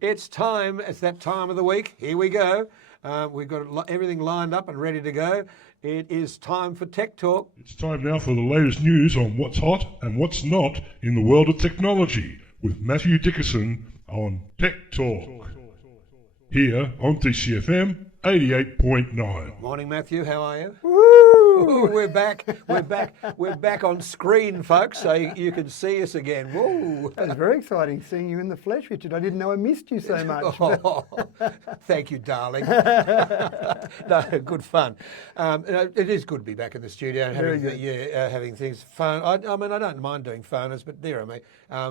It's time. It's that time of the week. Here we go. We've got everything lined up and ready to go. It is time for Tech Talk. It's time now for the latest news on what's hot and what's not in the world of technology with Mathew Dickerson on Tech Talk. Here on TCFM 88.9. Morning, Matthew. How are you? Woo! We're back. We're back on screen, folks, so you can see us again. Woo! It was very exciting seeing you in the flesh, Richard. I didn't know I missed you so much. Oh, thank you, darling. No, good fun. It is good to be back in the studio and having things phone. I mean, I don't mind doing phoners, but dear me,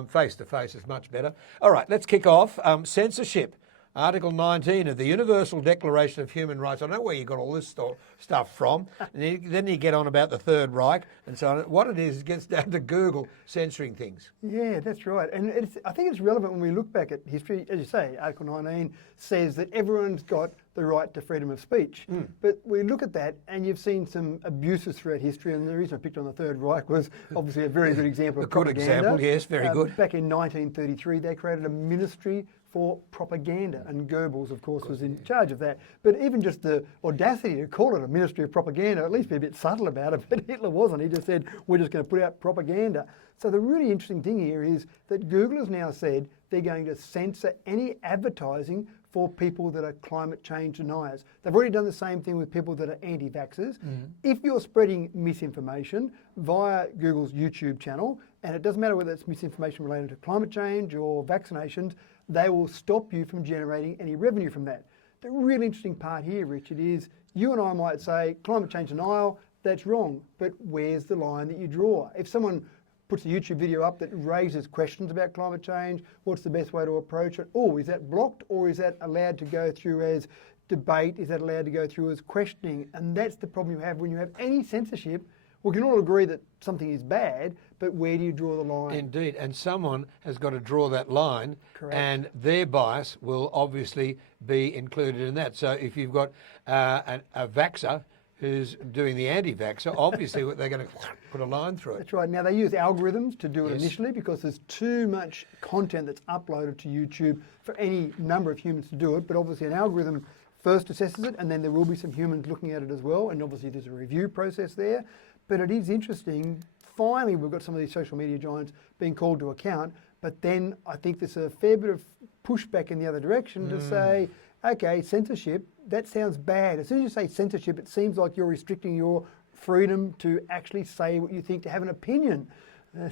face to face is much better. All right, let's kick off. Censorship. Article 19 of the Universal Declaration of Human Rights. I know where you got all this stuff from. And then you get on about the Third Reich and so on. What it is, it gets down to Google censoring things. Yeah, that's right. And I think it's relevant when we look back at history. As you say, Article 19 says that everyone's got the right to freedom of speech. But we look at that and you've seen some abuses throughout history. And the reason I picked on the Third Reich was obviously a very good example of propaganda. Good example, yes, very good. Back in 1933, they created a ministry for propaganda, and Goebbels, of course, was in charge of that. But even just the audacity to call it a ministry of propaganda, at least be a bit subtle about it, but Hitler wasn't. He just said, we're just going to put out propaganda. So the really interesting thing here is that Google has now said they're going to censor any advertising for people that are climate change deniers. They've already done the same thing with people that are anti-vaxxers. If you're spreading misinformation via Google's YouTube channel, and it doesn't matter whether it's misinformation related to climate change or vaccinations, they will stop you from generating any revenue from that. The really interesting part here, Richard, is you and I might say climate change denial, that's wrong, but where's the line that you draw? If someone puts a YouTube video up that raises questions about climate change, what's the best way to approach it? Oh, is that blocked or is that allowed to go through as debate? Is that allowed to go through as questioning? And that's the problem you have when you have any censorship. We can all agree that something is bad, but where do you draw the line? Indeed, and someone has got to draw that line. Correct. And their bias will obviously be included in that. So if you've got a vaxxer who's doing the anti-vaxxer, obviously they're going to put a line through it. That's right. Now, they use algorithms to do it Yes. initially because there's too much content that's uploaded to YouTube for any number of humans to do it. But obviously an algorithm first assesses it, and then there will be some humans looking at it as well. And obviously there's a review process there. But it is interesting. Finally, we've got some of these social media giants being called to account. But then I think there's a fair bit of pushback in the other direction to say, okay, censorship, that sounds bad. As soon as you say censorship, it seems like you're restricting your freedom to actually say what you think, to have an opinion.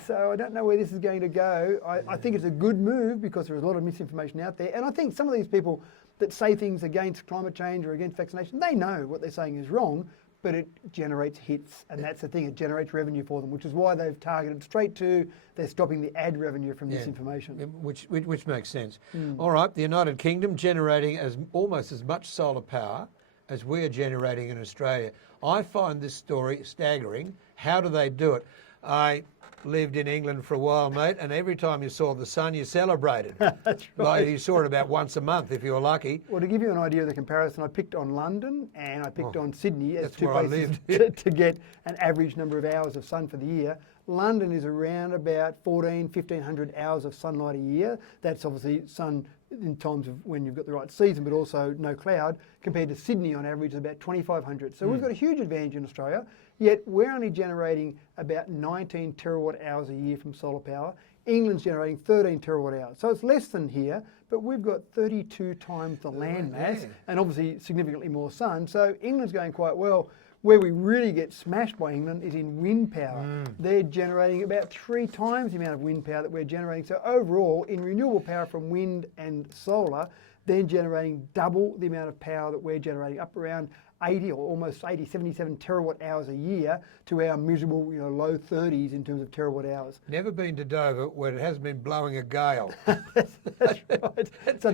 So I don't know where this is going to go. I think it's a good move because there's a lot of misinformation out there. And I think some of these people that say things against climate change or against vaccination, they know what they're saying is wrong, but it generates hits. And that's the thing, it generates revenue for them, which is why they've targeted straight to, they're stopping the ad revenue from this information. Which makes sense. All right, the United Kingdom generating almost as much solar power as we're generating in Australia. I find this story staggering. How do they do it? I lived in England for a while, mate, and every time you saw the sun, you celebrated. That's right. Like you saw it about once a month if you were lucky. Well, to give you an idea of the comparison, I picked on London and I picked on Sydney as That's two where I places lived. to get an average number of hours of sun for the year. London is around about 1,500 hours of sunlight a year. That's obviously sun in times of when you've got the right season, but also no cloud, compared to Sydney on average is about 2,500. So we've got a huge advantage in Australia, yet we're only generating about 19 terawatt hours a year from solar power. England's generating 13 terawatt hours. So it's less than here, but we've got 32 times the land mass and obviously significantly more sun. So England's going quite well. Where we really get smashed by England is in wind power. They're generating about 3 times the amount of wind power that we're generating. So overall, in renewable power from wind and solar, they're generating double the amount of power that we're generating, up around 80 or almost 80, 77 terawatt hours a year to our miserable, low 30s in terms of terawatt hours. Never been to Dover where it hasn't been blowing a gale. That's right. So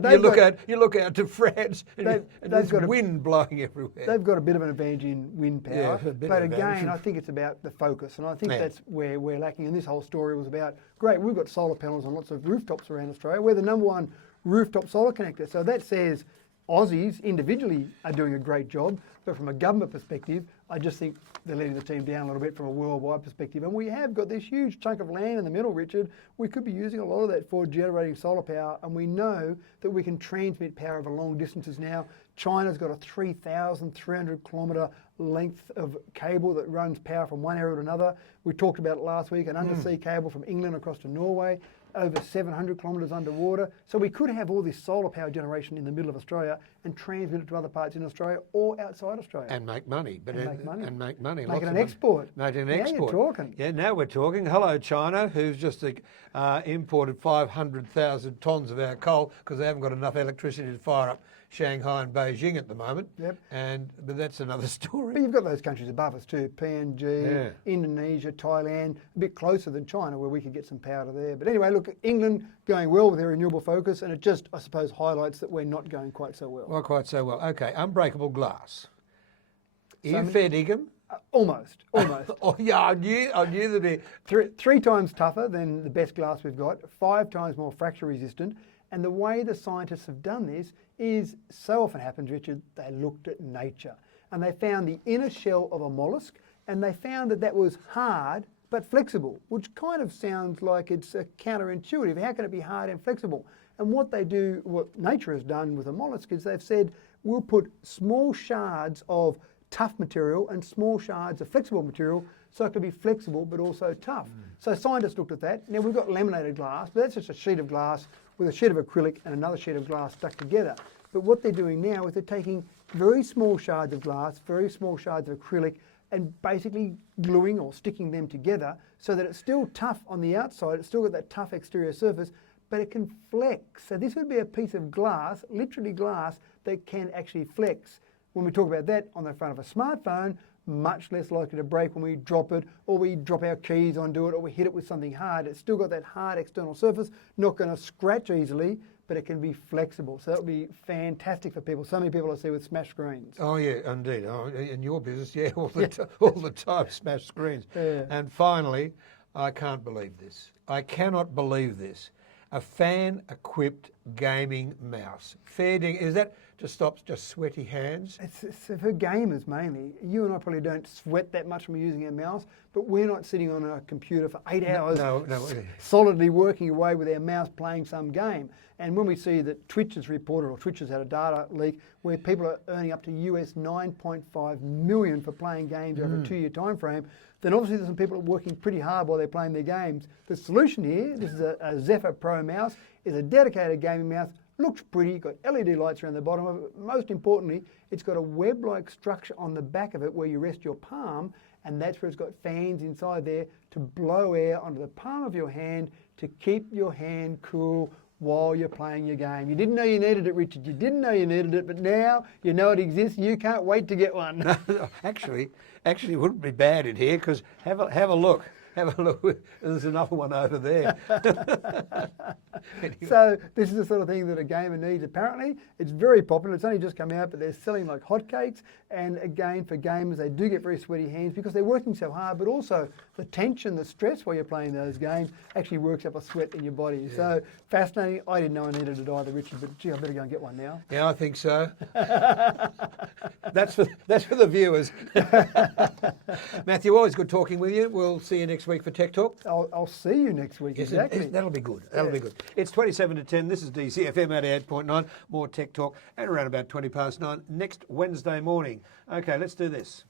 you look out to France and there's wind blowing everywhere. They've got a bit of an advantage in wind power. Yeah, but again, I think it's about the focus. And I think that's where we're lacking. And this whole story was about, great, we've got solar panels on lots of rooftops around Australia. We're the #1 rooftop solar connector. So that says Aussies individually are doing a great job, but from a government perspective, I just think they're letting the team down a little bit from a worldwide perspective. And we have got this huge chunk of land in the middle, Richard. We could be using a lot of that for generating solar power, and we know that we can transmit power over long distances now. China's got a 3,300 kilometre length of cable that runs power from one area to another. We talked about it last week, an undersea cable from England across to Norway, over 700 kilometres underwater. So we could have all this solar power generation in the middle of Australia and transmit it to other parts in Australia or outside Australia. And make money. And make money. Make Make it an export. Make it an Now export. you're talking. Yeah, now we're talking. Hello, China, who's just imported 500,000 tonnes of our coal because they haven't got enough electricity to fire up Shanghai and Beijing at the moment. Yep. But that's another story. But you've got those countries above us too, PNG, Indonesia, Thailand, a bit closer than China where we could get some power to there. But anyway, look, England going well with their renewable focus, and it just, I suppose, highlights that we're not going quite so well. Not quite so well. Okay, Unbreakable Glass. Are you fair dinkum? Almost. Oh yeah, I knew that it. Three times tougher than the best glass we've got, 5 times more fracture resistant. And the way the scientists have done this is, so often happens, Richard, they looked at nature and they found the inner shell of a mollusk, and they found that that was hard but flexible, which kind of sounds like it's counterintuitive. How can it be hard and flexible? And what nature has done with a mollusk is they've said, we'll put small shards of tough material and small shards of flexible material so it can be flexible but also tough. So scientists looked at that. Now we've got laminated glass, but that's just a sheet of glass with a sheet of acrylic and another sheet of glass stuck together. But what they're doing now is they're taking very small shards of glass, very small shards of acrylic, and basically gluing or sticking them together so that it's still tough on the outside, it's still got that tough exterior surface, but it can flex. So this would be a piece of glass, literally glass, that can actually flex. When we talk about that on the front of a smartphone, much less likely to break when we drop it, or we drop our keys onto it, or we hit it with something hard. It's still got that hard external surface, not going to scratch easily, but it can be flexible. So that would be fantastic for people. So many people I see with smashed screens. Oh yeah, indeed. Oh, in your business, yeah, all the time, smashed screens. Yeah. And finally, I can't believe this. I cannot believe this. A fan-equipped gaming mouse. Fair ding. Is that to stop just sweaty hands? It's for gamers mainly. You and I probably don't sweat that much when we're using our mouse, but we're not sitting on a computer for 8 hours solidly working away with our mouse playing some game. And when we see that Twitch has reported, or Twitch has had a data leak, where people are earning up to US 9.5 million for playing games over a 2-year time frame, then obviously there's some people that are working pretty hard while they're playing their games. The solution here, this is a Zephyr Pro mouse, is a dedicated gaming mouse, looks pretty, got LED lights around the bottom of it. Most importantly, it's got a web-like structure on the back of it where you rest your palm, and that's where it's got fans inside there to blow air onto the palm of your hand to keep your hand cool while you're playing your game. You didn't know you needed it, Richard. You didn't know you needed it, but now you know it exists. You can't wait to get one. Actually, it wouldn't be bad in here because have a look. Have a look. There's another one over there. Anyway. So this is the sort of thing that a gamer needs. Apparently, it's very popular. It's only just come out, but they're selling like hotcakes. And again, for gamers, they do get very sweaty hands because they're working so hard, but also the tension, the stress while you're playing those games actually works up a sweat in your body. Yeah. So fascinating. I didn't know I needed it either, Richard, but gee, I better go and get one now. Yeah, I think so. That's for the viewers. Matthew, always good talking with you. We'll see you next week for Tech Talk. I'll see you next week, exactly. That'll be good. That'll be good. It's 27 to 10. This is DCFM 88.9. More Tech Talk at around about 9:20 next Wednesday morning. Okay, let's do this.